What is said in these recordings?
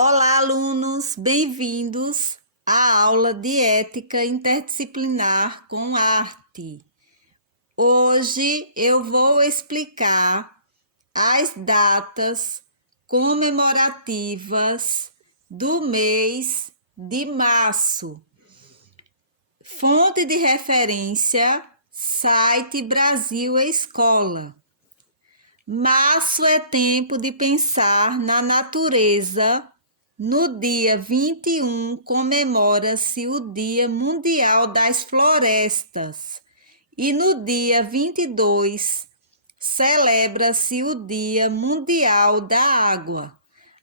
Olá, alunos, bem-vindos à aula de Ética Interdisciplinar com Arte. Hoje eu vou explicar as datas comemorativas do mês de março. Fonte de referência: site Brasil Escola. Março é tempo de pensar na natureza. No dia 21, comemora-se o Dia Mundial das Florestas e no dia 22, celebra-se o Dia Mundial da Água.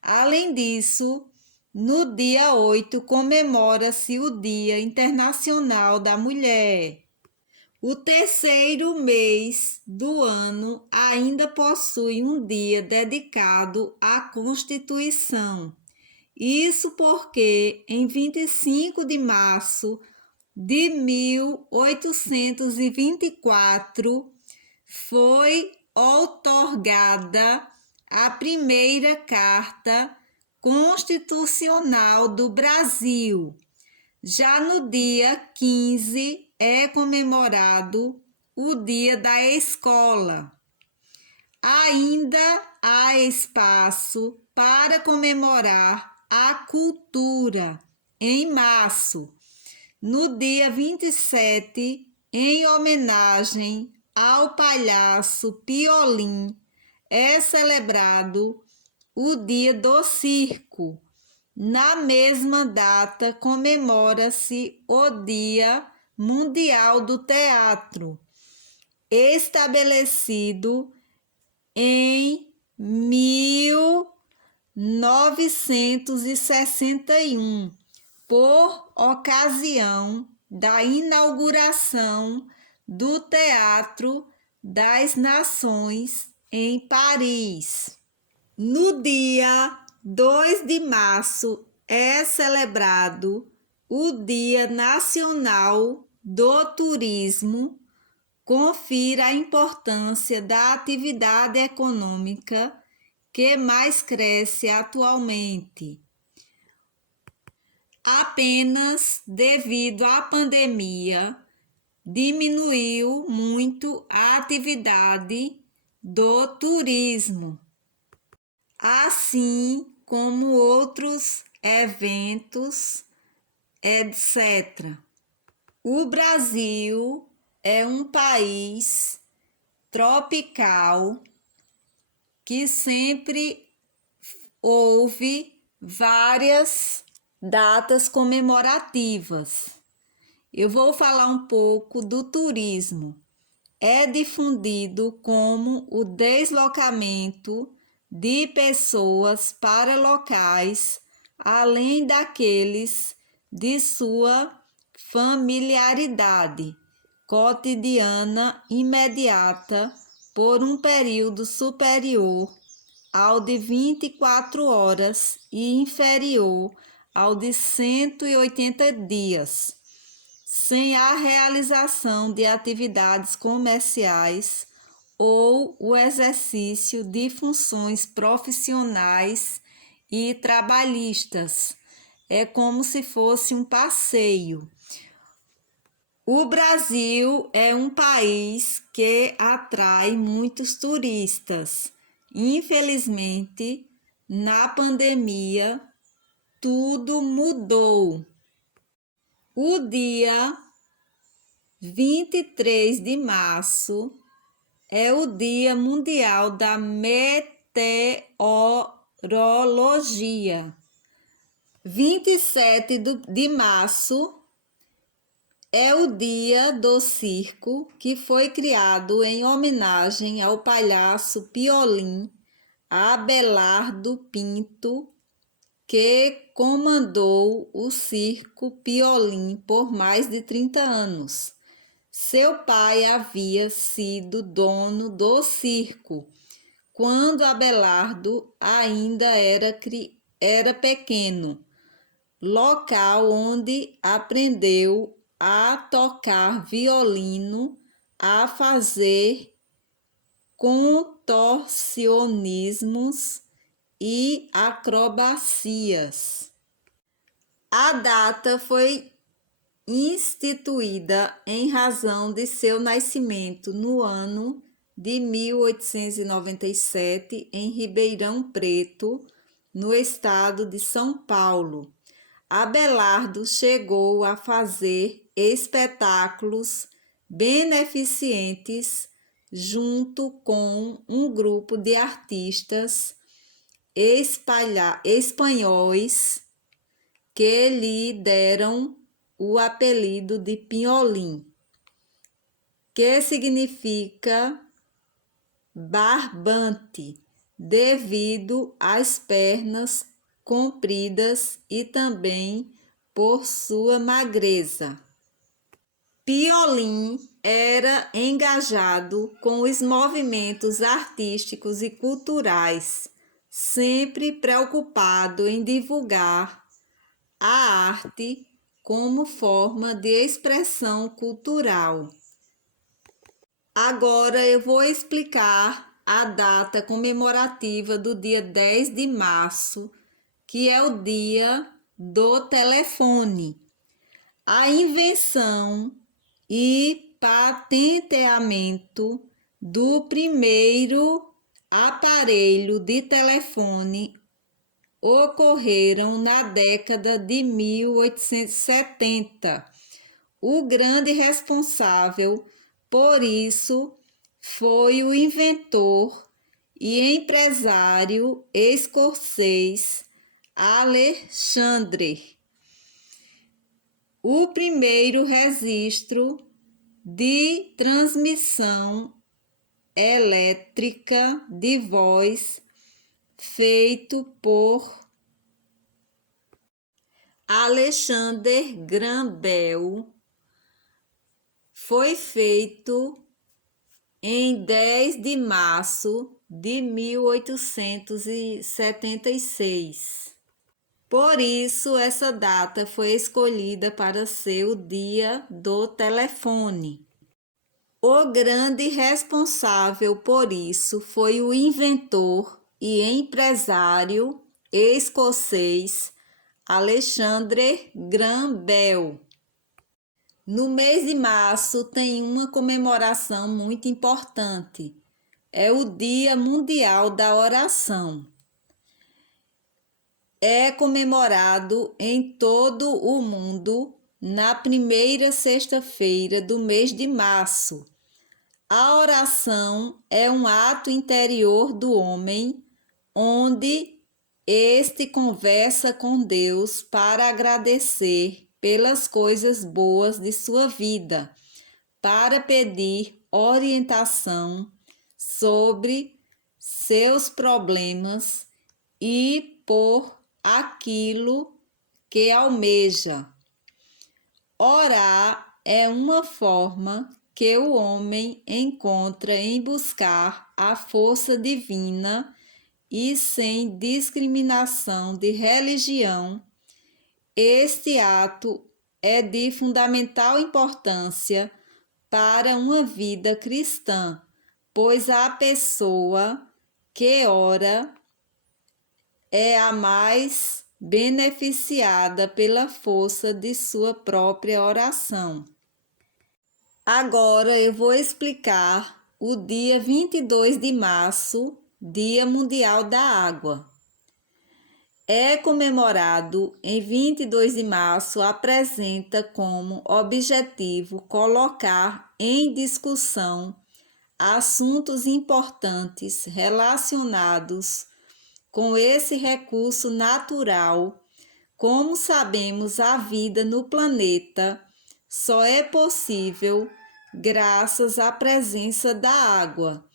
Além disso, no dia 8, comemora-se o Dia Internacional da Mulher. O terceiro mês do ano ainda possui um dia dedicado à Constituição. Isso porque em 25 de março de 1824 foi outorgada a primeira Carta Constitucional do Brasil. Já no dia 15 é comemorado o Dia da Escola. Ainda há espaço para comemorar a cultura em março. No dia 27, em homenagem ao palhaço Piolim, é celebrado o Dia do Circo. Na mesma data, comemora-se o Dia Mundial do Teatro, estabelecido em 1961, por ocasião da inauguração do Teatro das Nações em Paris. No dia 2 de março é celebrado o Dia Nacional do Turismo. Confira a importância da atividade econômica que mais cresce atualmente. Apenas devido à pandemia, diminuiu muito a atividade do turismo, assim como outros eventos, etc. O Brasil é um país tropical que sempre houve várias datas comemorativas. Eu vou falar um pouco do turismo. É difundido como o deslocamento de pessoas para locais, além daqueles de sua familiaridade cotidiana imediata por um período superior ao de 24 horas e inferior ao de 180 dias, sem a realização de atividades comerciais ou o exercício de funções profissionais e trabalhistas. É como se fosse um passeio. O Brasil é um país que atrai muitos turistas. Infelizmente, na pandemia, tudo mudou. O dia 23 de março é o Dia Mundial da Meteorologia. 27 de março é o Dia do Circo, que foi criado em homenagem ao palhaço Piolim, Abelardo Pinto, que comandou o circo Piolim por mais de 30 anos. Seu pai havia sido dono do circo quando Abelardo ainda era pequeno, local onde aprendeu a tocar violino, a fazer contorcionismos e acrobacias. A data foi instituída em razão de seu nascimento no ano de 1897 em Ribeirão Preto, no estado de São Paulo. Abelardo chegou a fazer espetáculos beneficentes junto com um grupo de artistas espanhóis que lhe deram o apelido de Pinholim, que significa barbante, devido às pernas compridas e também por sua magreza. Pinholim era engajado com os movimentos artísticos e culturais, sempre preocupado em divulgar a arte como forma de expressão cultural. Agora eu vou explicar a data comemorativa do dia 10 de março, que é o dia do telefone. A invenção e patenteamento do primeiro aparelho de telefone ocorreram na década de 1870. O grande responsável por isso foi o inventor e empresário escocês Alexandre. O primeiro registro de transmissão elétrica de voz feito por Alexander Graham Bell foi feito em 10 de março de 1876. Por isso, essa data foi escolhida para ser o dia do telefone. O grande responsável por isso foi o inventor e empresário escocês Alexander Graham Bell. No mês de março tem uma comemoração muito importante. É o Dia Mundial da Oração. É comemorado em todo o mundo na primeira sexta-feira do mês de março. A oração é um ato interior do homem, onde este conversa com Deus para agradecer pelas coisas boas de sua vida, para pedir orientação sobre seus problemas e por aquilo que almeja. Orar é uma forma que o homem encontra em buscar a força divina e sem discriminação de religião. Este ato é de fundamental importância para uma vida cristã, pois a pessoa que ora é a mais beneficiada pela força de sua própria oração. Agora eu vou explicar o dia 22 de março, Dia Mundial da Água. É comemorado em 22 de março, apresenta como objetivo colocar em discussão assuntos importantes relacionados com esse recurso natural. Como sabemos, a vida no planeta só é possível graças à presença da água.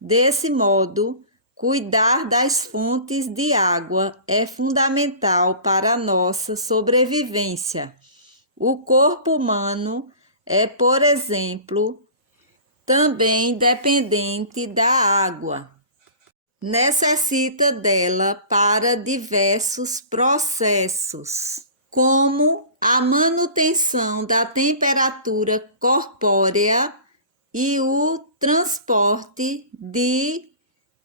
Desse modo, cuidar das fontes de água é fundamental para a nossa sobrevivência. O corpo humano é, por exemplo, também dependente da água. Necessita dela para diversos processos, como a manutenção da temperatura corpórea e o transporte de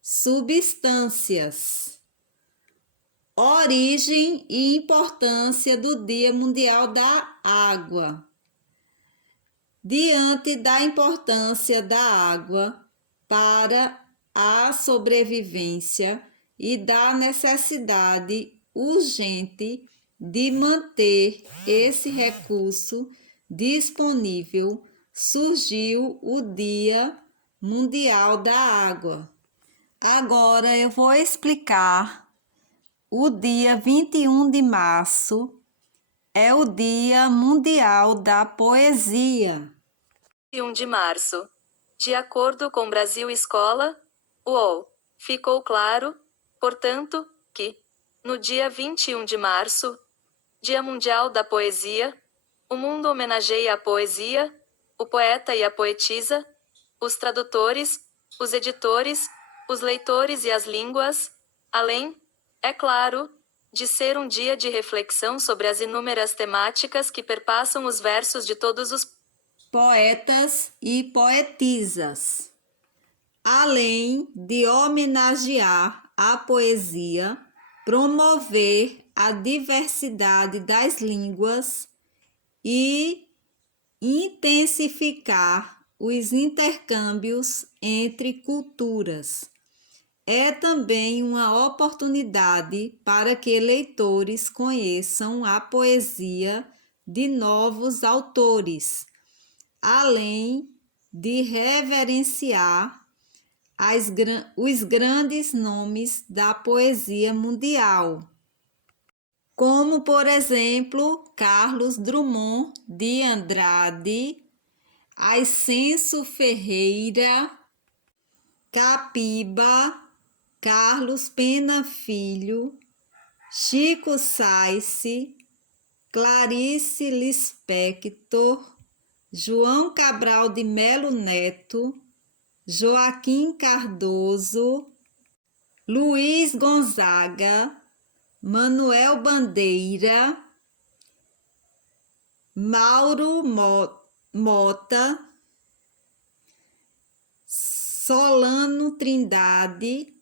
substâncias. Origem e importância do Dia Mundial da Água. Diante da importância da água para a sobrevivência e da necessidade urgente de manter esse recurso disponível, surgiu o Dia Mundial da Água. Agora eu vou explicar. O dia 21 de março é o Dia Mundial da Poesia. 21 de março. De acordo com Brasil Escola, UOL, ficou claro, portanto, que, no dia 21 de março, Dia Mundial da Poesia, o mundo homenageia a poesia, o poeta e a poetisa, os tradutores, os editores, os leitores e as línguas, além, é claro, de ser um dia de reflexão sobre as inúmeras temáticas que perpassam os versos de todos os poetas e poetisas. Além de homenagear a poesia, promover a diversidade das línguas e intensificar os intercâmbios entre culturas. É também uma oportunidade para que leitores conheçam a poesia de novos autores, além de reverenciar os grandes nomes da poesia mundial, como, por exemplo, Carlos Drummond de Andrade, Ascenso Ferreira, Capiba, Carlos Pena Filho, Chico Science, Clarice Lispector, João Cabral de Melo Neto, Joaquim Cardoso, Luiz Gonzaga, Manuel Bandeira, Mauro Mota, Solano Trindade,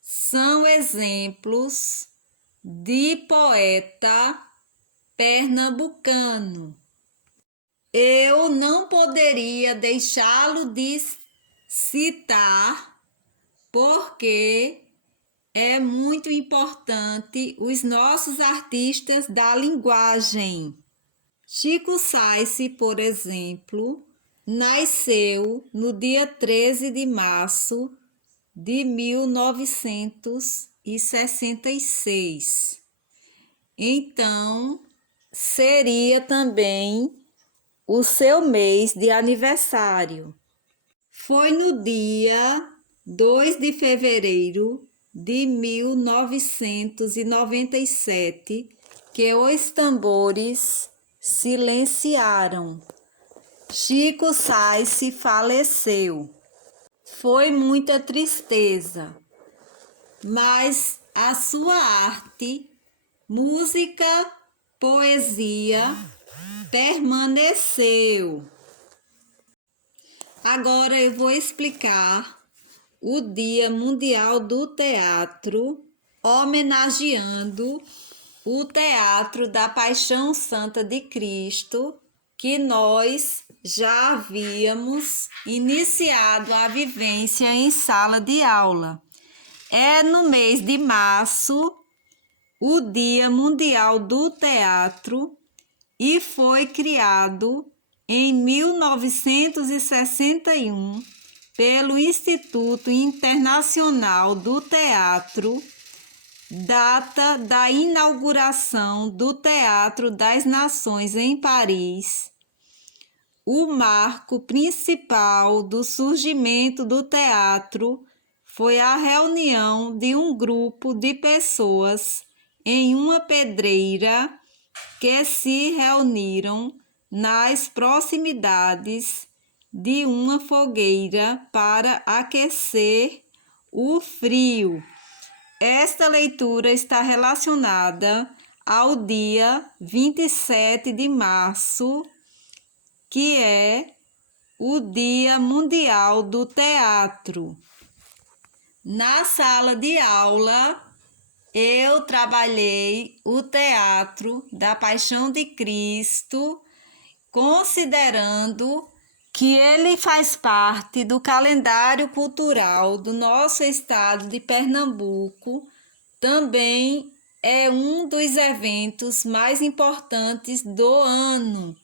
são exemplos de poeta pernambucano. Eu não poderia deixá-lo de citar, porque é muito importante os nossos artistas da linguagem. Chico Science, por exemplo, nasceu no dia 13 de março de 1966. Então, seria também o seu mês de aniversário. Foi no dia 2 de fevereiro de 1997 que os tambores silenciaram. Chico Science faleceu. Foi muita tristeza, mas a sua arte, música, poesia permaneceu. Agora eu vou explicar o Dia Mundial do Teatro, homenageando o Teatro da Paixão Santa de Cristo, que nós já havíamos iniciado a vivência em sala de aula. É no mês de março, o Dia Mundial do Teatro, e foi criado em 1961 pelo Instituto Internacional do Teatro, data da inauguração do Teatro das Nações em Paris. O marco principal do surgimento do teatro foi a reunião de um grupo de pessoas em uma pedreira que se reuniram nas proximidades de uma fogueira para aquecer o frio. Esta leitura está relacionada ao dia 27 de março, que é o Dia Mundial do Teatro. Na sala de aula, eu trabalhei o Teatro da Paixão de Cristo, considerando que ele faz parte do calendário cultural do nosso estado de Pernambuco. Também é um dos eventos mais importantes do ano,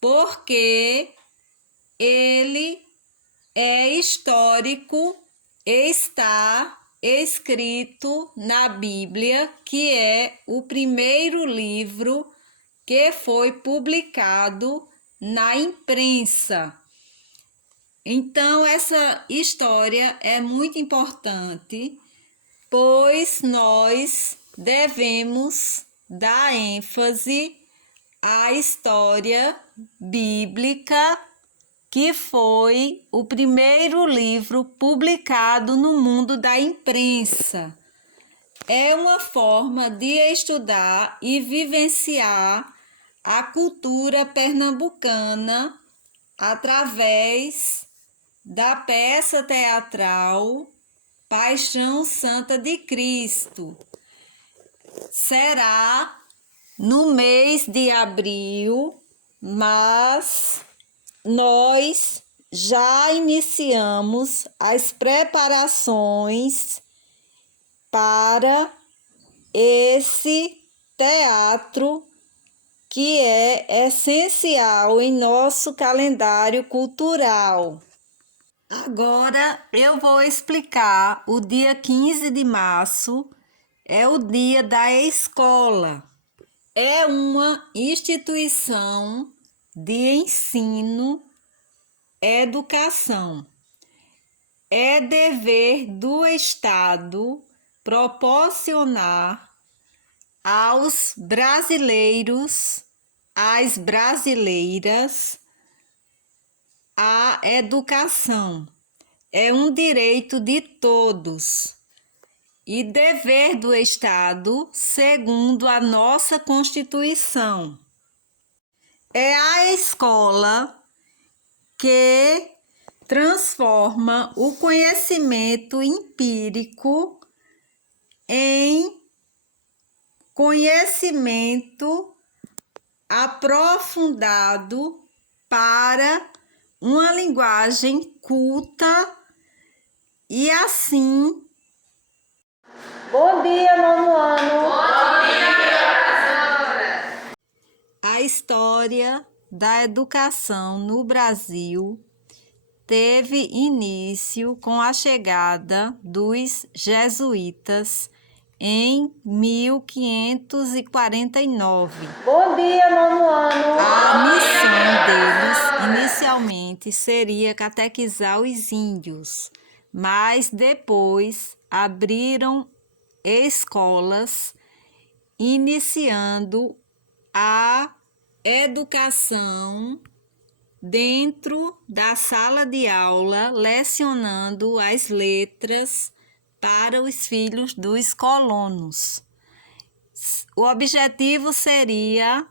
porque ele é histórico, está escrito na Bíblia, que é o primeiro livro que foi publicado na imprensa. Então, essa história é muito importante, pois nós devemos dar ênfase à história bíblica, que foi o primeiro livro publicado no mundo da imprensa. É uma forma de estudar e vivenciar a cultura pernambucana através da peça teatral Paixão Santa de Cristo. Será no mês de abril, mas nós já iniciamos as preparações para esse teatro que é essencial em nosso calendário cultural. Agora eu vou explicar. O dia 15 de março é o dia da escola. É uma instituição de ensino, educação. É dever do Estado proporcionar aos brasileiros, às brasileiras, a educação. É um direito de todos e dever do Estado, segundo a nossa Constituição. É a escola que transforma o conhecimento empírico em conhecimento aprofundado para uma linguagem culta e assim. Bom dia, nono ano. A história da educação no Brasil teve início com a chegada dos jesuítas em 1549. Bom dia, nono ano. A missão deles inicialmente seria catequizar os índios, mas depois abriram escolas, iniciando a educação dentro da sala de aula, lecionando as letras para os filhos dos colonos. O objetivo seria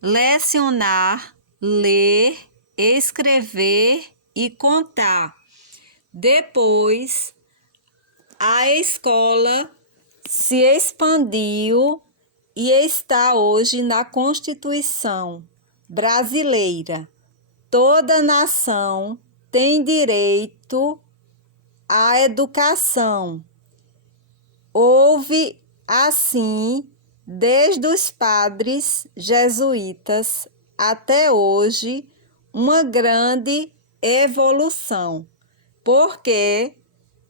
lecionar, ler, escrever e contar. Depois, a escola se expandiu e está hoje na Constituição brasileira. Toda nação tem direito à educação. Houve, assim, desde os padres jesuítas até hoje, uma grande evolução, porque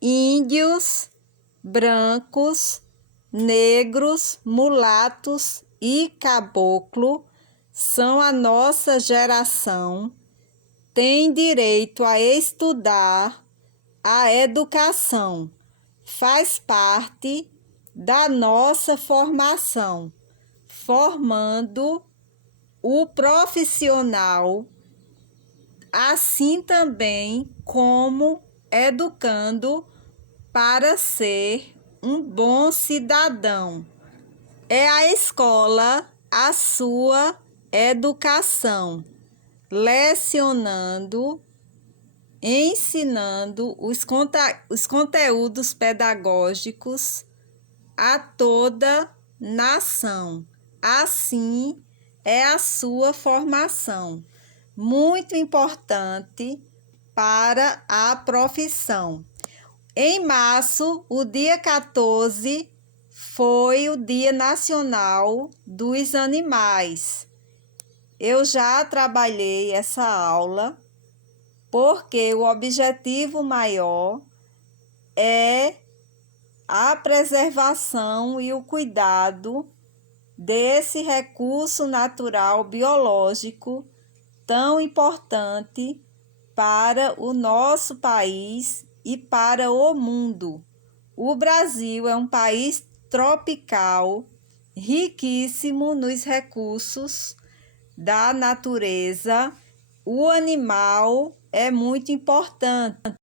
índios, brancos, negros, mulatos e caboclo são a nossa geração, têm direito a estudar a educação, faz parte da nossa formação, formando o profissional, assim também como educando para ser um bom cidadão. É a escola a sua educação, lecionando, ensinando os conteúdos pedagógicos a toda nação. Assim é a sua formação, muito importante para a profissão. Em março, o dia 14, foi o Dia Nacional dos Animais. Eu já trabalhei essa aula porque o objetivo maior é a preservação e o cuidado desse recurso natural biológico tão importante para o nosso país e para o mundo. O Brasil é um país tropical, riquíssimo nos recursos da natureza. O animal é muito importante.